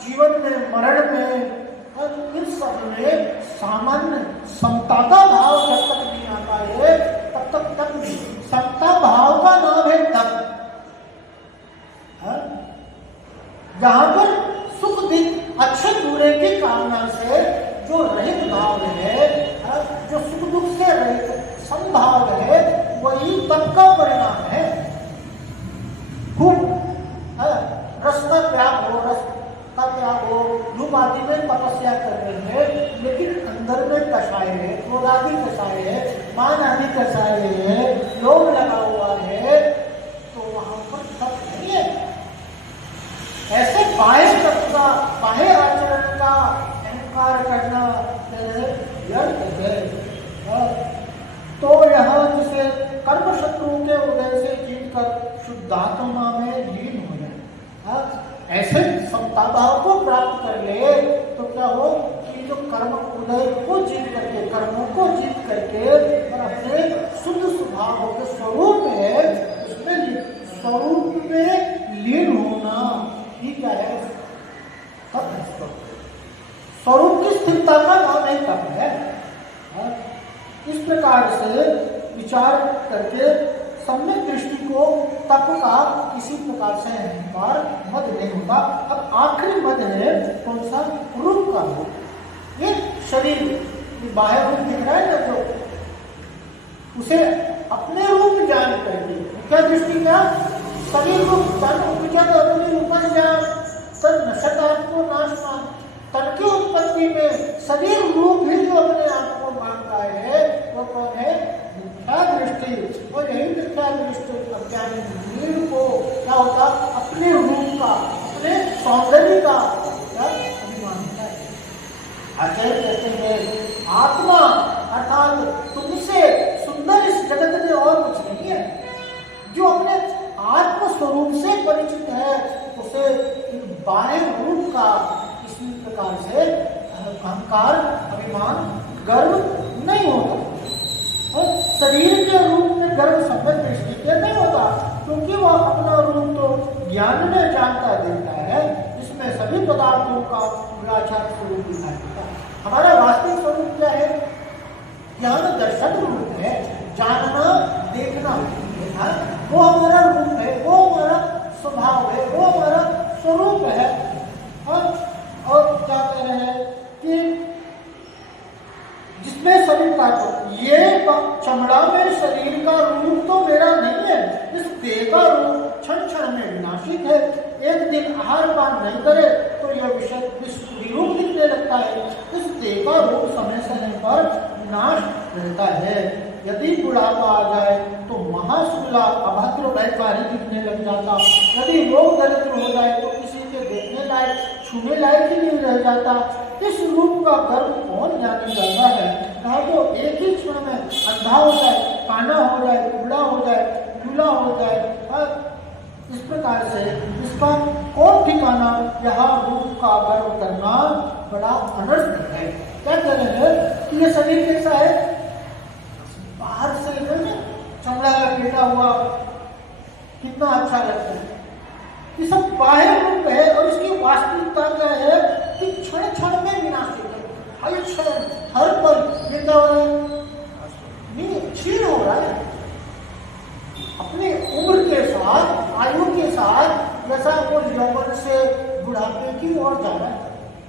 जीवन में, मरण में, इन सब में सामान्य समता का भाव जब तक नहीं आता है तब तक तक नहीं। समता भाव का नाम है तप। जहां पर सुख दुख अच्छे बुरे की कामना से जो रहित भाव है, जो सुख दुख से रहित संभाव है, वही तप का परिणाम है। खूब रस का त्याग हो, रस का त्याग हो, धूप आदि में तपस्या कर रहे हैं, लेकिन अंदर में कषाय है, क्रोधादि कषाय है, मान आदि कषाय है, लोभ लगा हुआ है, तो वहां पर तप नहीं है। ऐसे बाह्य तप का, बाह्य आचरण का अहंकार करना व्यर्थ है। तो यहाँ जिसे कर्म शत्रुओं के उदय से जीत कर शुद्धात्मा में लीन हो जाए, ऐसे समता भाव को प्राप्त कर ले तो क्या हो कि जो कर्म उदय को जीत करके, कर्मों को जीत करके और अपने शुद्ध स्वभाव के स्वरूप है, उसमें स्वरूप में लीन होना ही क्या है? स्वरूप की स्थिरता का नाम है तप है। इस प्रकार से विचार करके सम्यक दृष्टि को तप का किसी प्रकार से अहंकार मद नहीं होता। अब आखिरी मद है कौन सा? रूप का रूप। ये शरीर बाह्य रूप दिख रहा है ना, तो उसे अपने रूप जान करके क्या दृष्टि का शरीर रूप तन उपजन अपनी उपज जान तन नशतात्मो नाशमान। तन की उत्पत्ति में शरीर रूप ही जो अपने आप को मानता है वो कौन है? मिथ्या दृष्टि। और यही मिथ्या दृष्टि अज्ञानी जीव को क्या होता? अपने रूप का, अपने सौंदर्य का अभिमान है। आचार्य कहते हैं आत्मा अर्थात तुम उसका इसी प्रकार से अहंकार, अभिमान, गर्व नहीं होता। और शरीर के रूप में गर्व सम्यक दृष्टि के नहीं होता, क्योंकि वह अपना रूप तो ज्ञान में जानता देखता है, इसमें सभी पदार्थों का गुणाचार स्वरूप दिखाई देता है। हमारा वास्तविक स्वरूप क्या है? ज्ञान दर्शन रूप है, जानना देखना है, वो हमारा रूप है, वो हमारा स्वभाव है, वो हमारा स्वरूप है। और क्या कह रहे हैं कि जिसमें शरीर का ये चमड़ा में शरीर का रूप तो मेरा नहीं है, इस देह का रूप क्षण क्षण में विनाशित है। एक दिन आहार पान नहीं करे तो यह विषय विरूप दिखने लगता है। इस देह का रूप समय समय पर विनाश रहता है। यदि बुढ़ापा आ जाए तो महाशूला अभद्र वैकारी दिखने लग जाता। यदि रोग दरिद्र हो जाए तो किसी के देखने लायक, छूने लायक ही नहीं रह जाता। इस रूप का गर्व कौन जाने जाता है? कहा तो एक ही क्षण में अंधा हो जाए, काना हो जाए, कुबड़ा हो जाए, लूला हो जाए। इस प्रकार से इसका कौन ठिकाना? यह रूप का गर्व करना बड़ा अनर्थ है। क्या कह रहे हैं कि ये शरीर कैसा है? बाहर से चमड़ा लपेटा हुआ कितना अच्छा लगता है, ये सब बाह्य रूप है। और इसकी वास्तविकता क्या है कि क्षण क्षण में विनाशित है। हर क्षण, हर पल ये क्या हो रहा है? क्षीण हो रहा है। अपनी उम्र के साथ, आयु के साथ जैसा वो यौवन से बुढ़ापे की ओर जा रहा है।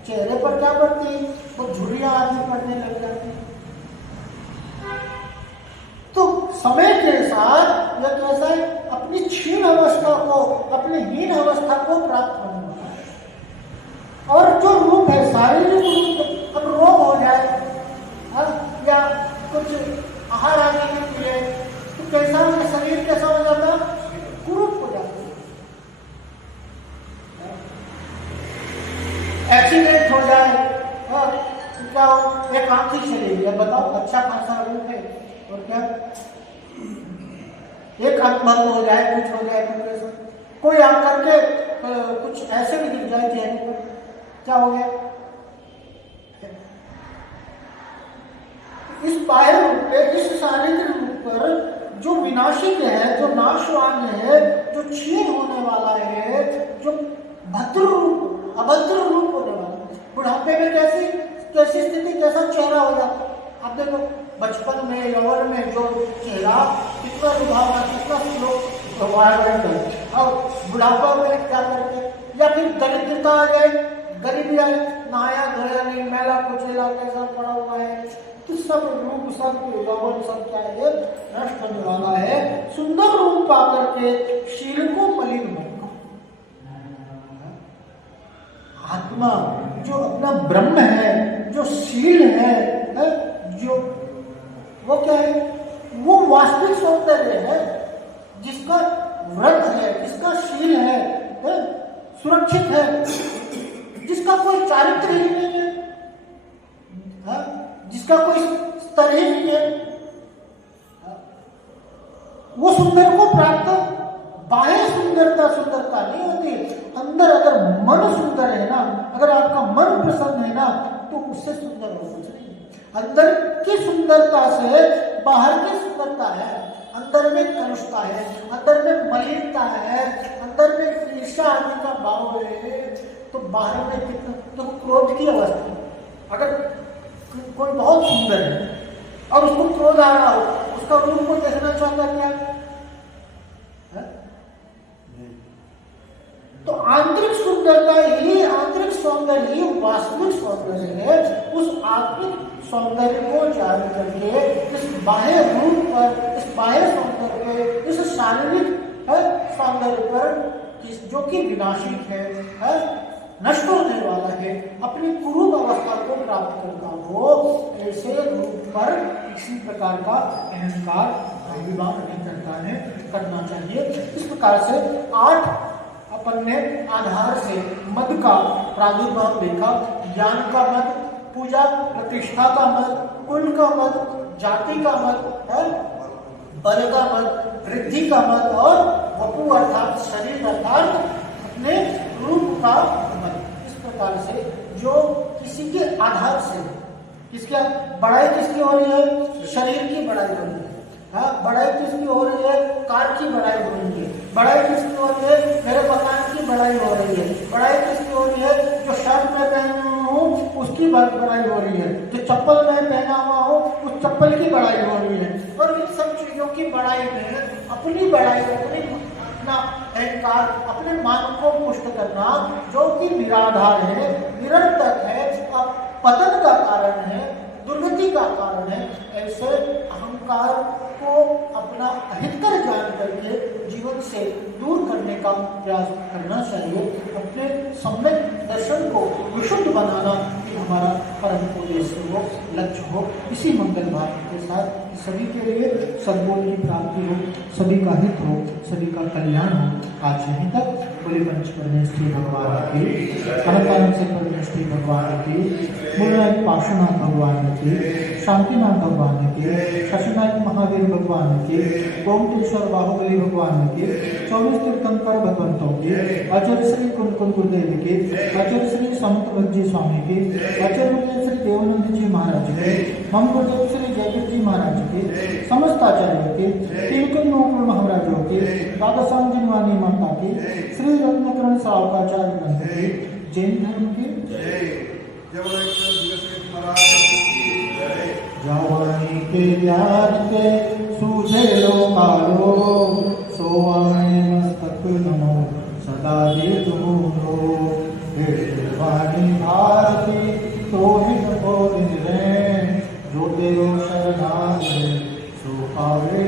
चेहरे पर क्या पड़ती? वो झुर्रियां आदि पड़ने लग जाती। तो समय के साथ यह कैसा है? अपनी क्षीण अवस्था को, अपनी हीन अवस्था को प्राप्त होने वाला है। और जो रूप है शारीरिक रूप, अब रोग हो जाए या कुछ आहार आदि नहीं मिले तो कैसा हो? शरीर कैसा हो जाता? कुरूप हो जाता। एक्सीडेंट हो जाए क्या हो? एक आंख ही चली गई। बताओ, अच्छा खासा रूप है और क्या एक आंख बंद हो जाए, कुछ हो जाए, कोई आंख करके कुछ ऐसे भी गिर जाए चेहरे पर, क्या हो गया? इस बाह्य रूप पे, इस शारीरिक रूप पर जो विनाशिक है, जो नाशवान है, जो क्षीण होने वाला है, जो भद्र रूप, अभद्र रूप होने वाला है। बुढ़ापे में कैसी स्थिति, कैसा चेहरा हो जाता? आप देखो, बचपन में, यौवन में जो चेहरा कितना लुभावना, कितना श्लोक और बुढ़ापा में क्या करते? या फिर दरिद्रता आ जाए, गरीबी आए, नहाया धोया नहीं, मैला कुचेला कैसा पड़ा हुआ है, तो सब रूप, सब यौवन, सब क्या है? नष्ट होने वाला है। सुंदर रूप पा करके शील को मलिन होगा। आत्मा जो अपना ब्रह्म है, जो शील है, जो वो क्या है? वो वास्तविक सौंदर्य है, जिसका व्रत है, जिसका शील है, सुरक्षित है, जिसका कोई चारित्र ही नहीं है, जिसका कोई स्तर ही नहीं है। वो सुंदर को प्राप्त, बाह्य सुंदरता नहीं होती। अंदर अगर मन सुंदर है ना, अगर आपका मन प्रसन्न है ना, तो उससे सुंदर हो कुछ नहीं। अंदर की सुंदरता से बाहर की सुंदरता है। अंदर में कलुषता है, अंदर में मलिनता है, अंदर में ईर्ष्या आदि का भाव है, तो बाहर में कितना, तो क्रोध की अवस्था। अगर कोई बहुत सुंदर है और उसको क्रोध आ रहा हो, उसका रूप को देखना चाहता क्या? तो आंतरिक सुंदरता ही, आंतरिक सौंदर्य ही वास्तविक सौंदर्य है। उस आत्मिक सौंदर्य को जान करके इस बाह्य रूप पर, इस बाह्य सौंदर्य, इस शारीरिक सौंदर्य पर जो कि विनाशिक है, नष्ट होने वाला है, अपनी कुरूप अवस्था को प्राप्त करता हो, ऐसे रूप पर किसी प्रकार का अहंकार, अभिमान नहीं करना चाहिए। इस प्रकार से 8 अपन ने आधार से मद का प्रादुर्भाव देखा। ज्ञान का मद, पूजा प्रतिष्ठा का मद, कुल का मद, जाति का मद, बल का मद, वृद्धि का मद और वपु अर्थात शरीर अर्थात अपने रूप का मद। इस प्रकार से जो किसी के आधार से किसका बढ़ाई किसकी हो रही है, शरीर की बढ़ाई हो रही है। हाँ, बढ़ाई किसकी हो रही है, कार की बढ़ाई हो रही है। बढ़ाई किसकी हो रही है, मेरे मकान की बढ़ाई हो रही है। बढ़ाई किसकी हो रही है, जो शर्ट में पहना हूँ उसकी बढ़ाई हो रही है। जो चप्पल में पहना हुआ हूँ उस चप्पल की बढ़ाई हो रही है। और इन सब चीजों की बढ़ाई में अपनी बढ़ाई, अपना अहंकार, अपने मान को पुष्ट करना जो कि निराधार है, निरर्थक है, पतन का कारण है, दुर्गति का कारण है, ऐसे अहंकार को अपना अहितकर जान करके जीवन से दूर करने का प्रयास करना चाहिए। अपने सम्यक दर्शन को विशुद्ध बनाना कि हमारा परम उद्देश्य हो, लक्ष्य हो। इसी मंगल भाव के साथ सभी के लिए सद्गुण की प्राप्ति हो, सभी का हित हो, सभी का कल्याण हो। आज यहीं तक। बोले पंच परमेष्ठी भगवान की, अनंतानंद से परमेष्ठी भगवान की, मूलनायक पार्श्वनाथ भगवान की, शांतिनाथ भगवान की, शशिनायक महावीर भगवान की, ओमकेश्वर बाहुबली भगवान की, 24 तीर्थंकर भगवंतों की, आचार्य श्री कुंकुल गुरुदेव की, आचार्य श्री संत भक्जी स्वामी की, आचार्य श्री देवानंद जी महाराज की, हम गुरुदेव श्री जयवीर जी महाराज की, समस्त आचार्यों की, तीन महाराजों की, दादा साम जिनवानी माता की, श्री रत्नकरण सावकाचार्य ग्रंथ की, जैन धर्म की जवानी के ज्ञान के सूझे लो कालो, सोवाने मस्तक नमो सदा दे तुमो। वाणी भारती तो ही दिन रहे, जो तेरो शरणागत सो पावे